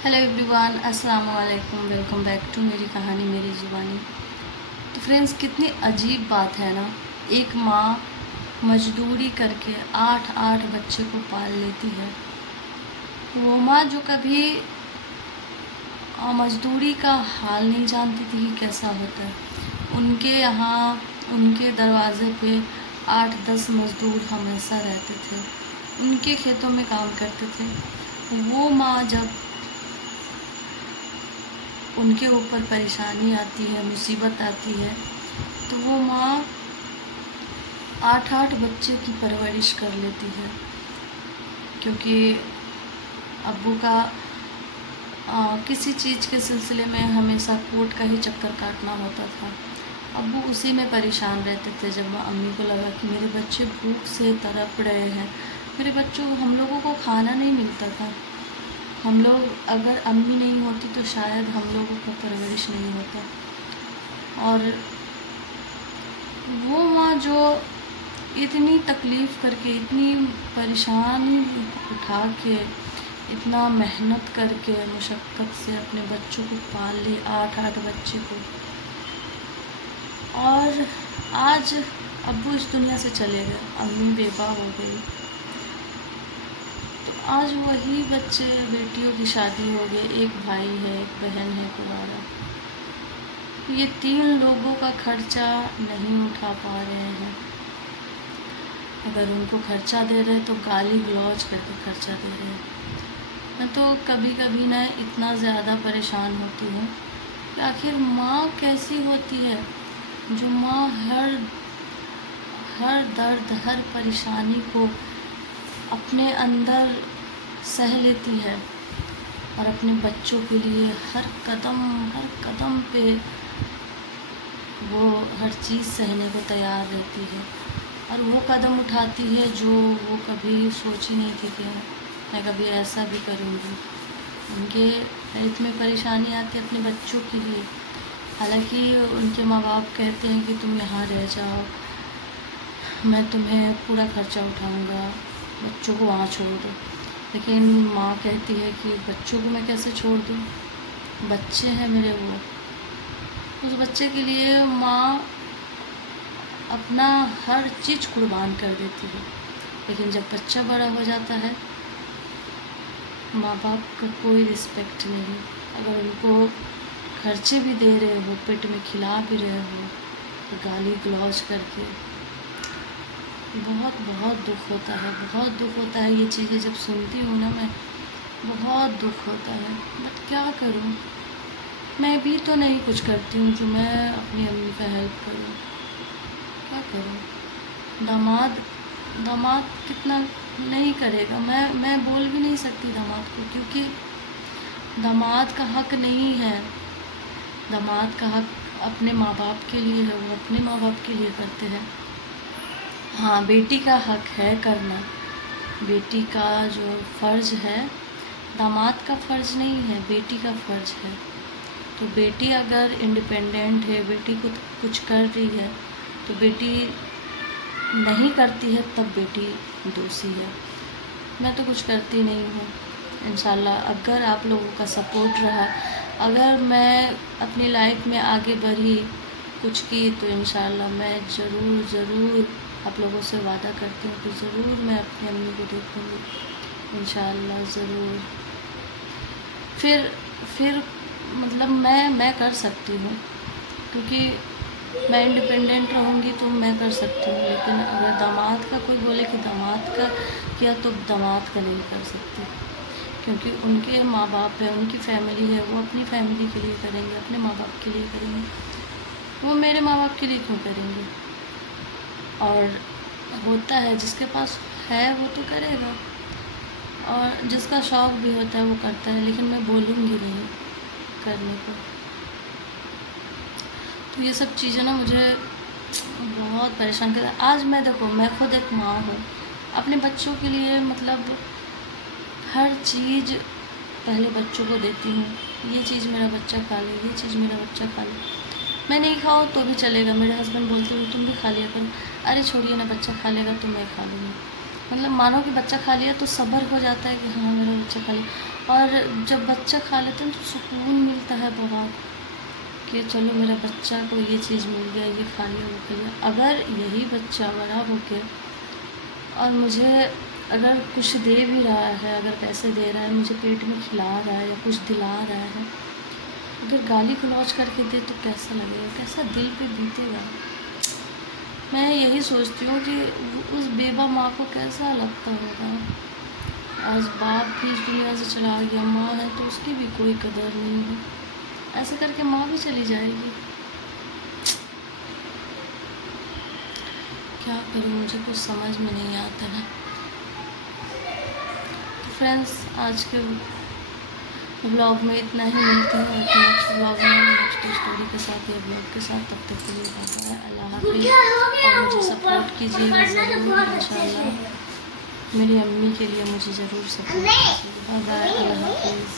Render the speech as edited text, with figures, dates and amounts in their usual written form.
Hello everyone, अस्सलाम वालेकुम। Welcome back to मेरी कहानी मेरी ज़ुबानी। तो फ्रेंड्स, कितनी अजीब बात है ना। एक माँ मजदूरी करके 8 बच्चे को पाल लेती है। वो माँ जो कभी मजदूरी का हाल नहीं जानती थी कि कैसा होता है। उनके यहाँ उनके दरवाज़े पे 8-10 मज़दूर हमेशा रहते थे, उनके खेतों में काम करते थे। वो माँ जब उनके ऊपर परेशानी आती है, मुसीबत आती है, तो वो माँ 8 बच्चे की परवरिश कर लेती है। क्योंकि अब्बू का किसी चीज़ के सिलसिले में हमेशा कोर्ट का ही चक्कर काटना होता था। अब्बू उसी में परेशान रहते थे। जब अम्मी को लगा कि मेरे बच्चे भूख से तड़प रहे हैं, मेरे बच्चों हम लोगों को खाना नहीं मिलता था, हम लोग अगर अम्मी नहीं होती तो शायद हम लोगों का परवरिश नहीं होता। और वो माँ जो इतनी तकलीफ़ करके, इतनी परेशानी उठा के, इतना मेहनत करके, मुशक्क़त से अपने बच्चों को पाल ली, 8 बच्चे को। और आज अब्बू इस दुनिया से चले गए, अम्मी बेवा हो गई। तो आज वही बच्चे, बेटियों की शादी हो गई, एक भाई है, एक बहन है कुंवारा। ये 3 लोगों का खर्चा नहीं उठा पा रहे हैं। अगर उनको खर्चा दे रहे तो गाली गलौज करके खर्चा दे रहे हैं। मैं तो कभी कभी ना इतना ज़्यादा परेशान होती हूँ कि आखिर माँ कैसी होती है, जो माँ हर दर्द, हर परेशानी को अपने अंदर सह लेती है और अपने बच्चों के लिए हर कदम पे वो हर चीज़ सहने को तैयार रहती है। और वो कदम उठाती है जो वो कभी सोची नहीं थी कि मैं कभी ऐसा भी करूँगी। उनके लाइफ में परेशानी आती है अपने बच्चों के लिए। हालांकि उनके माँ बाप कहते हैं कि तुम यहाँ रह जाओ, मैं तुम्हें पूरा खर्चा उठाऊँगा, बच्चों को वहाँ छोड़ दो। लेकिन माँ कहती है कि बच्चों को मैं कैसे छोड़ दूँ, बच्चे हैं मेरे। वो उस बच्चे के लिए माँ अपना हर चीज़ कुर्बान कर देती है। लेकिन जब बच्चा बड़ा हो जाता है, माँ बाप का कोई रिस्पेक्ट नहीं। अगर उनको खर्चे भी दे रहे हो, पेट में खिला भी रहे हो, तो गाली गलौज करके, बहुत दुख होता है, बहुत दुख होता है। ये चीज़ें जब सुनती हूँ ना मैं, बहुत दुख होता है। बट क्या करूँ, मैं भी तो नहीं कुछ करती हूँ जो मैं अपनी अम्मी का हेल्प करूँ। क्या करूँ, दामाद कितना नहीं करेगा। मैं बोल भी नहीं सकती दामाद को, क्योंकि दामाद का हक नहीं है। दामाद का हक अपने माँ बाप के लिए है, वो अपने माँ बाप के लिए करते हैं। हाँ, बेटी का हक है करना, बेटी का जो फ़र्ज़ है, दामाद का फ़र्ज़ नहीं है, बेटी का फ़र्ज़ है। तो बेटी अगर इंडिपेंडेंट है, बेटी कुछ कर रही है, तो बेटी नहीं करती है तब बेटी दोषी है। मैं तो कुछ करती नहीं हूँ। इंशाल्लाह अगर आप लोगों का सपोर्ट रहा, अगर मैं अपनी लाइफ में आगे बढ़ी, कुछ की, तो इंशाल्लाह मैं ज़रूर आप लोगों से वादा करती हूँ कि ज़रूर मैं अपनी अम्मी को देखूँगी, इंशाल्लाह ज़रूर। फिर मतलब मैं कर सकती हूँ, क्योंकि मैं इंडिपेंडेंट रहूँगी तो मैं कर सकती हूँ। लेकिन अगर दामाद का कोई बोले कि दामाद का किया, तो दामाद का नहीं कर सकती, क्योंकि उनके माँ बाप है, उनकी फैमिली है, वो अपनी फैमिली के लिए करेंगे, अपने माँ बाप के लिए करेंगे, वो मेरे माँ बाप के लिए क्यों करेंगे। और होता है जिसके पास है वो तो करेगा, और जिसका शौक़ भी होता है वो करता है। लेकिन मैं बोलूँगी नहीं करने को। तो ये सब चीज़ें ना मुझे बहुत परेशान करता है। आज मैं खुद एक माँ हूँ, अपने बच्चों के लिए मतलब हर चीज़ पहले बच्चों को देती हूँ। ये चीज़ मेरा बच्चा खा ले, ये चीज़ मेरा बच्चा खा ले। मैं नहीं खाऊँ तो भी चलेगा, मेरे हस्बैंड बोलते हुए तुम भी खा लिया करो। अरे छोड़िए ना, बच्चा खा लेगा तो मैं खा लूँगी। مطلب مانو کہ بچہ کھا لیا تو صبر ہو جاتا ہے کہ ہاں میرا بچہ کھا لیا، اور جب بچہ کھا لیتے ہیں تو سکون ملتا ہے بہت کہ چلو میرا بچہ کو یہ چیز مل گیا، یہ کھا لیا وہ کھا لیا۔ اگر یہی بچہ بڑا ہو کے اور مجھے اگر کچھ دے بھی رہا ہے، اگر پیسے دے رہا ہے، مجھے پیٹ میں کھلا رہا ہے یا کچھ دلا رہا ہے، اگر گالی گلوچ کر کے دے تو کیسا لگے گا، کیسا دل پہ بیتے گا۔ میں یہی سوچتی ہوں کہ اس بیوہ ماں کو کیسا لگتا ہوگا۔ آج باپ بھی اس دنیا سے چلا گیا، ماں ہے تو اس کی بھی کوئی قدر نہیں ہے، ایسے کر کے ماں بھی چلی جائے گی۔ کیا کروں، مجھے کچھ سمجھ میں نہیں آتا ہے۔ فرینڈس، آج کے بلاگ میں اتنا ہی، ملتی ہوں نیکسٹ بلاگ میں نیکسٹ اسٹوری کے ساتھ یا بلاگ کے ساتھ۔ تب تک کے لیے بائے، اللہ حافظ، اور مجھے سپورٹ کیجیے گا ضرور انشاءاللہ۔ میری امی کے لیے مجھے ضرور سپورٹ کیجیے گا۔ بائے، اللہ حافظ۔